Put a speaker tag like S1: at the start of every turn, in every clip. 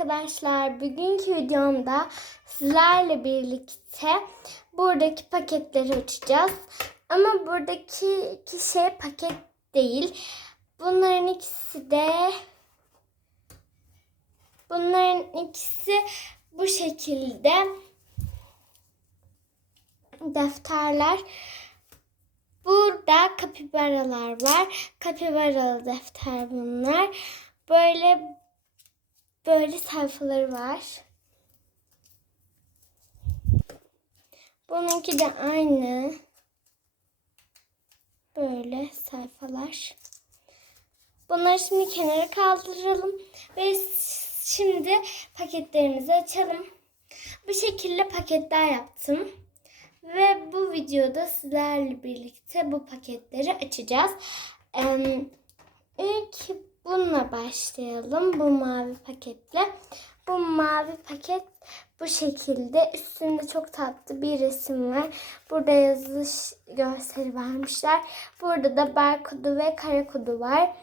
S1: arkadaşlar. Bugünkü videomda sizlerle birlikte buradaki paketleri açacağız. Ama buradaki iki şey paket değil. Bunların ikisi de bunların ikisi bu şekilde defterler. Burada kapibaralar var. Kapibaralı defter bunlar. Böyle böyle sayfaları var. Bununki de aynı. Böyle sayfalar. Bunları şimdi kenara kaldıralım ve şimdi paketlerimizi açalım. Bu şekilde paketler yaptım. Ve bu videoda sizlerle birlikte bu paketleri açacağız. Ee, ilk bununla başlayalım. Bu mavi paketle. Bu mavi paket bu şekilde. Üstünde çok tatlı bir resim var. Burada yazılış görseli vermişler. Burada da barkodu ve kare kodu var.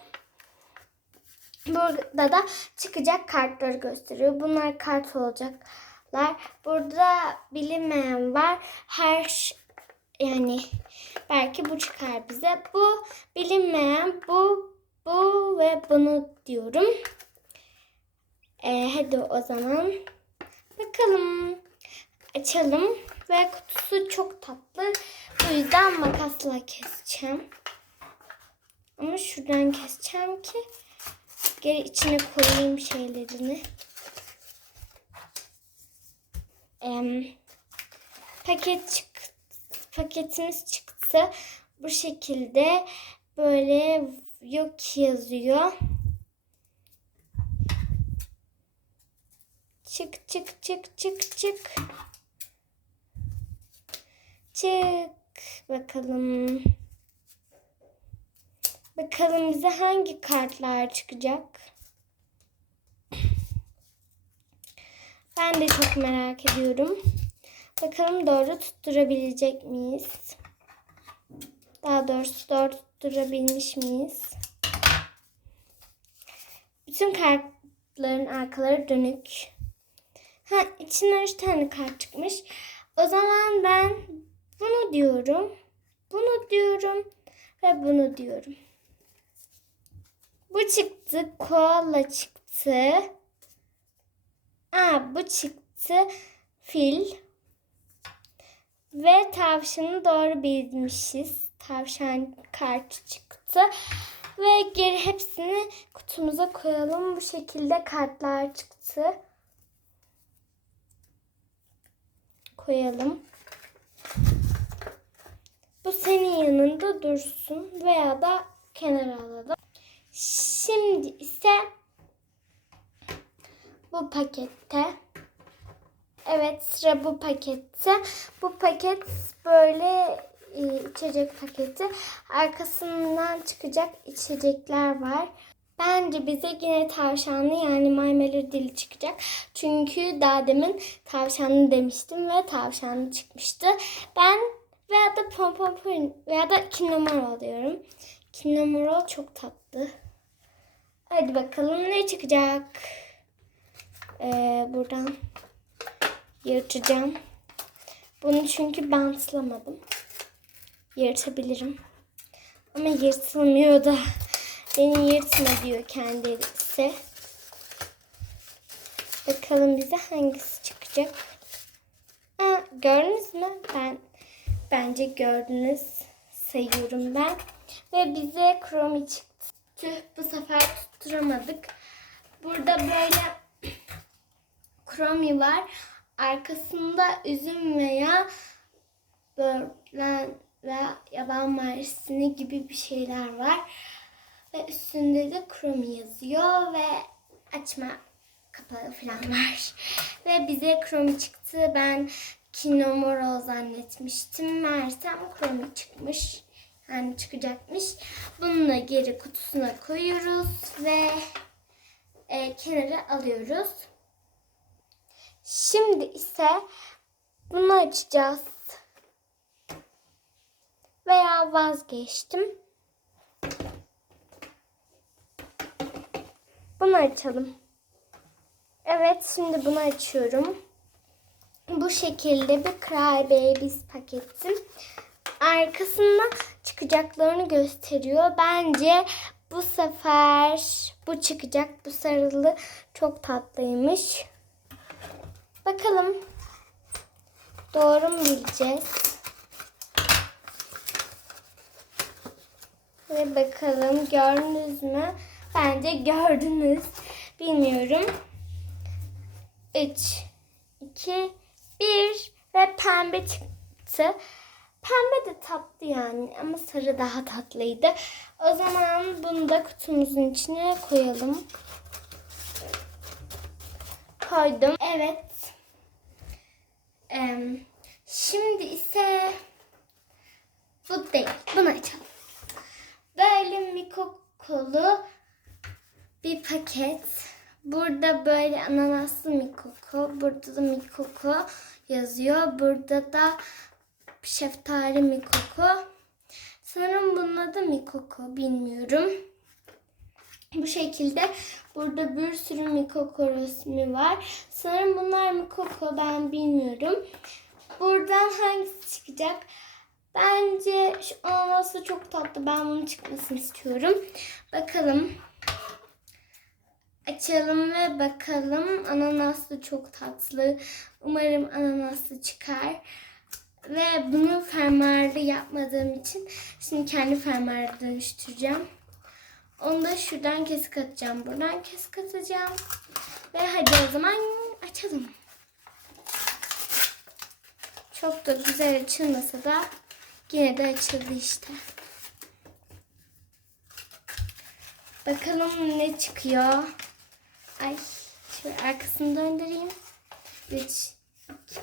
S1: Burada da çıkacak kartları gösteriyor. Bunlar kart olacaklar. Burada bilinmeyen var. Her yani belki bu çıkar bize. Bu bilinmeyen bu bu ve bunu diyorum. Ee, hadi o zaman bakalım. Açalım ve kutusu çok tatlı. Bu yüzden makasla keseceğim. Ama şuradan keseceğim ki geri içine koyayım şeylerini. Em, paket çık paketimiz çıktı. Bu şekilde böyle yok yazıyor. Çık çık çık çık çık. Çık bakalım. Bakalım bize hangi kartlar çıkacak? Ben de çok merak ediyorum. Bakalım doğru tutturabilecek miyiz? Daha doğrusu doğru tutturabilmiş miyiz? Bütün kartların arkaları dönük. Ha içinden üç tane kart çıkmış. O zaman ben bunu diyorum. Bunu diyorum. Ve bunu diyorum. Bu çıktı. Koala çıktı. Aa bu çıktı. Fil. Ve tavşanı doğru bilmişiz. Tavşan kartı çıktı. Ve geri hepsini kutumuza koyalım. Bu şekilde kartlar çıktı. Koyalım. Bu senin yanında dursun veya da kenara alalım. Şimdi ise bu pakette. Evet sıra bu pakette. Bu paket böyle içecek paketi. Arkasından çıkacak içecekler var. Bence bize yine tavşanlı yani maymeleri dili çıkacak. Çünkü daha demin tavşanlı demiştim ve tavşanlı çıkmıştı. Ben veya da pompon veya da kinomoro diyorum. Kinomoro çok tatlı. Hadi bakalım ne çıkacak. Ee, buradan yırtacağım. Bunu çünkü bantlamadım. Yırtabilirim. Ama yırtılmıyor da. Beni yırtma diyor kendisi. Bakalım bize hangisi çıkacak. Aa, gördünüz mü? Ben bence gördünüz. Sayıyorum ben. Ve bize kromi çıktı. Tüh bu sefer tutturamadık. Burada böyle kromi var. Arkasında üzüm veya böğürtlen veya yaban mersini gibi bir şeyler var. Ve üstünde de kromi yazıyor ve açma kapağı falan var. Ve bize kromi çıktı. Ben kinomoro zannetmiştim. Meğersem kromi çıkmış. Yani çıkacakmış. Bunu da geri kutusuna koyuyoruz ve e, kenara alıyoruz. Şimdi ise bunu açacağız. Veya vazgeçtim. Bunu açalım. Evet. Şimdi bunu açıyorum. Bu şekilde bir Cry Babies paketim. Arkasında çıkacaklarını gösteriyor. Bence bu sefer bu çıkacak. Bu sarılı çok tatlıymış. Bakalım. Doğru mu bileceğiz? Ve bakalım gördünüz mü? Bence gördünüz. Bilmiyorum. 3, 2, 1 ve pembe çıktı. Pembe de tatlı yani ama sarı daha tatlıydı. O zaman bunu da kutumuzun içine koyalım. Koydum. Evet. Em, şimdi ise bu değil. Bunu açalım. Böyle mikokolu bir paket. Burada böyle ananaslı mikoko. Burada da mikoko yazıyor. Burada da şeftali mikoko. Sanırım bunun adı mikoko. Bilmiyorum. Bu şekilde burada bir sürü mikoko resmi var. Sanırım bunlar mikoko ben bilmiyorum. Buradan hangisi çıkacak? Bence şu ananası çok tatlı. Ben bunun çıkmasını istiyorum. Bakalım. Açalım ve bakalım. Ananaslı çok tatlı. Umarım ananaslı çıkar. Ve bunu fermuarlı yapmadığım için şimdi kendi fermuara dönüştüreceğim. Onu da şuradan kesik atacağım. Buradan kesik atacağım. Ve hadi o zaman açalım. Çok da güzel açılmasa da yine de açıldı işte. Bakalım ne çıkıyor. Ay şöyle arkasını döndüreyim. 3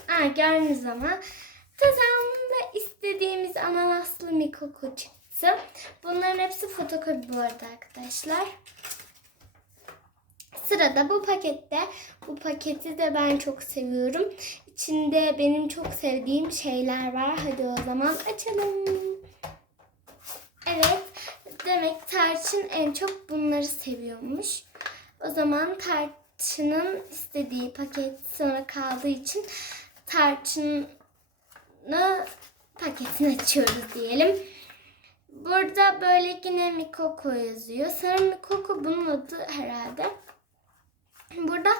S1: Aa gördünüz ama Tazamda istediğimiz ananaslı mikoko çıktı. Bunların hepsi fotokopi bu arada arkadaşlar. Sırada bu pakette. Bu paketi de ben çok seviyorum. İçinde benim çok sevdiğim şeyler var. Hadi o zaman açalım. Evet. Demek Tarçın en çok bunları seviyormuş. O zaman Tarçın'ın istediği paket sonra kaldığı için Tarçın'ı paketini açıyoruz diyelim. Burada böyle yine Mikoko yazıyor. Sanırım Mikoko bunun adı herhalde. Burada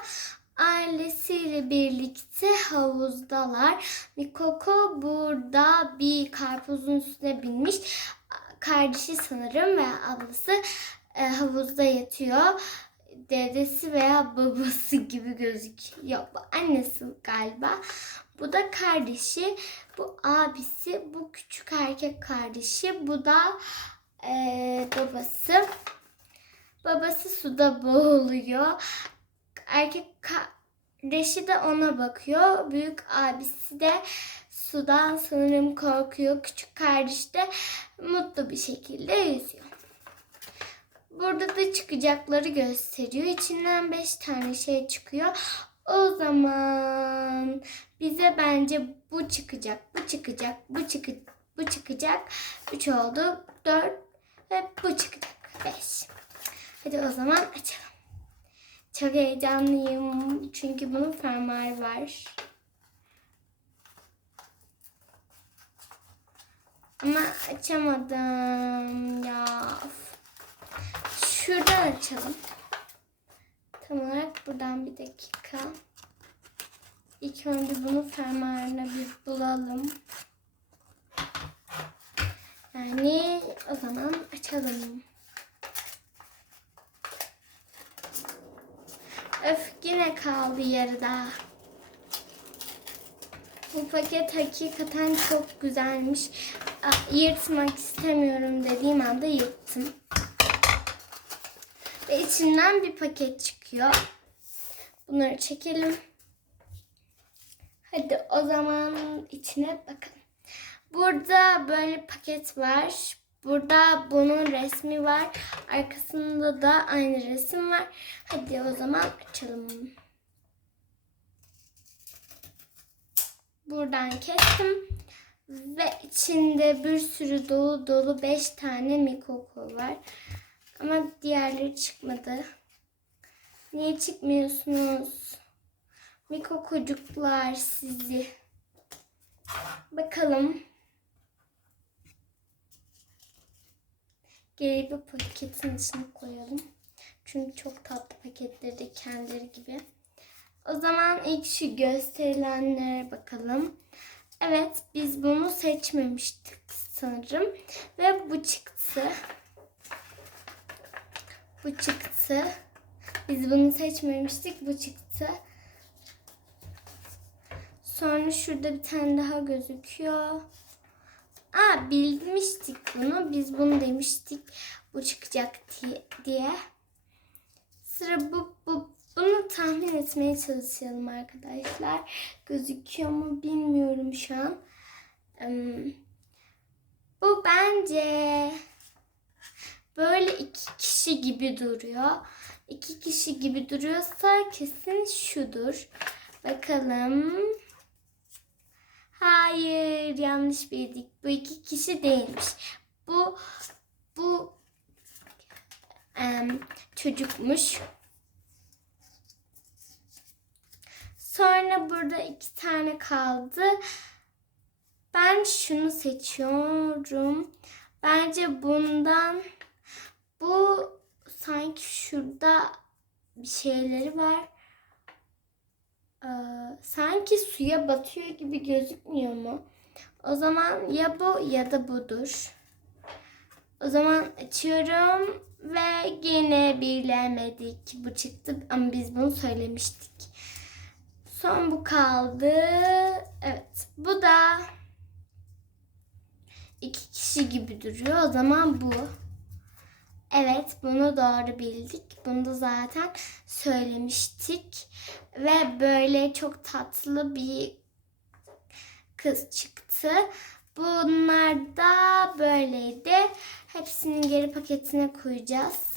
S1: ailesiyle birlikte havuzdalar. Mikoko burada bir karpuzun üstüne binmiş. Kardeşi sanırım ve ablası e, havuzda yatıyor. Dedesi veya babası gibi gözüküyor. Bu annesi galiba. Bu da kardeşi. Bu abisi. Bu küçük erkek kardeşi. Bu da e, babası. Babası suda boğuluyor. Erkek kardeşi de ona bakıyor. Büyük abisi de sudan sanırım korkuyor. Küçük kardeş de mutlu bir şekilde yüzüyor. Burada da çıkacakları gösteriyor. İçinden 5 tane şey çıkıyor. O zaman bize bence bu çıkacak, bu çıkacak, bu çıkacak, bu çıkacak. 3 oldu. 4 ve bu çıkacak. 5. Hadi o zaman açalım. Çok heyecanlıyım. Çünkü bunun fermuarı var. Ama açamadım ya. Şuradan açalım. Tam olarak buradan bir dakika. İlk önce bunu fermuarına bir bulalım. Yani o zaman açalım. Öf yine kaldı yarıda. Bu paket hakikaten çok güzelmiş. Yırtmak istemiyorum dediğim anda yırttım. Ve içinden bir paket çıkıyor. Bunları çekelim. Hadi o zaman içine bakalım. Burada böyle paket var. Burada bunun resmi var. Arkasında da aynı resim var. Hadi o zaman açalım. Buradan kestim. Ve içinde bir sürü dolu dolu 5 tane mikoko var. Ama diğerleri çıkmadı. Niye çıkmıyorsunuz? Mikokocuklar sizi. Bakalım. Geri bir paketin içine koyalım. Çünkü çok tatlı paketleri de kendileri gibi. O zaman ilk şu gösterilenlere bakalım. Evet biz bunu seçmemiştik sanırım. Ve bu çıktı. Bu çıktı. Biz bunu seçmemiştik. Bu çıktı. Sonra şurada bir tane daha gözüküyor. Aa bilmiştik bunu. Biz bunu demiştik. Bu çıkacak di- diye. Sıra bu, bu bunu tahmin etmeye çalışalım arkadaşlar. Gözüküyor mu bilmiyorum şu an. Bu bence böyle iki kişi gibi duruyor. İki kişi gibi duruyorsa kesin şudur. Bakalım. Hayır, yanlış bildik. Bu iki kişi değilmiş. Bu bu em, çocukmuş. Sonra burada iki tane kaldı. Ben şunu seçiyorum. Bence bundan bu sanki şurada bir şeyleri var. Ee, sanki suya batıyor gibi gözükmüyor mu? O zaman ya bu ya da budur. O zaman açıyorum ve yine bilemedik. Bu çıktı ama biz bunu söylemiştik. Son bu kaldı. Evet. Bu da iki kişi gibi duruyor. O zaman bu. Evet bunu doğru bildik. Bunu da zaten söylemiştik. Ve böyle çok tatlı bir kız çıktı. Bunlar da böyleydi. Hepsini geri paketine koyacağız.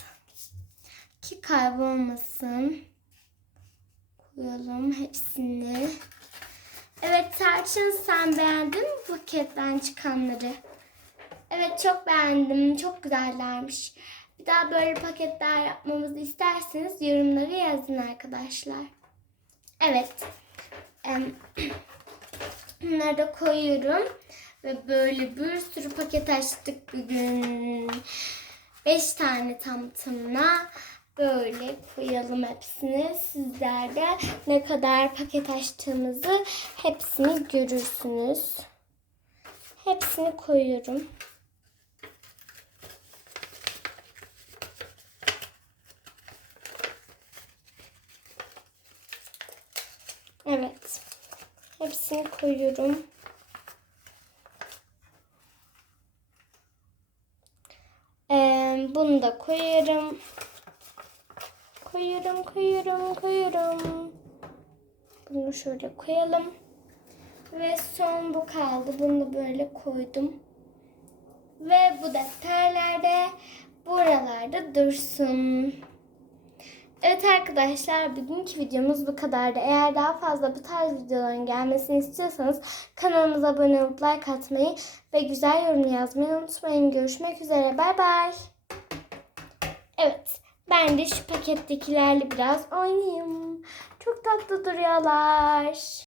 S1: Ki kaybolmasın. Koyalım hepsini. Evet Tarçın sen beğendin mi paketten çıkanları? Evet çok beğendim. Çok güzellermiş. Bir daha böyle paketler yapmamızı isterseniz yorumlara yazın arkadaşlar. Evet. Bunları da koyuyorum. Ve böyle bir sürü paket açtık bugün. Beş tane tam tamına böyle koyalım hepsini. Sizler de ne kadar paket açtığımızı hepsini görürsünüz. Hepsini koyuyorum. Evet. Hepsini koyuyorum. Ee, bunu da koyuyorum. Koyuyorum, koyuyorum, koyuyorum. Bunu şöyle koyalım. Ve son bu kaldı. Bunu da böyle koydum. Ve bu defterler de buralarda dursun. Evet arkadaşlar bugünkü videomuz bu kadardı. Eğer daha fazla bu tarz videoların gelmesini istiyorsanız kanalımıza abone olup like atmayı ve güzel yorum yazmayı unutmayın. Görüşmek üzere. Bay bay. Evet. Ben de şu pakettekilerle biraz oynayayım. Çok tatlı duruyorlar.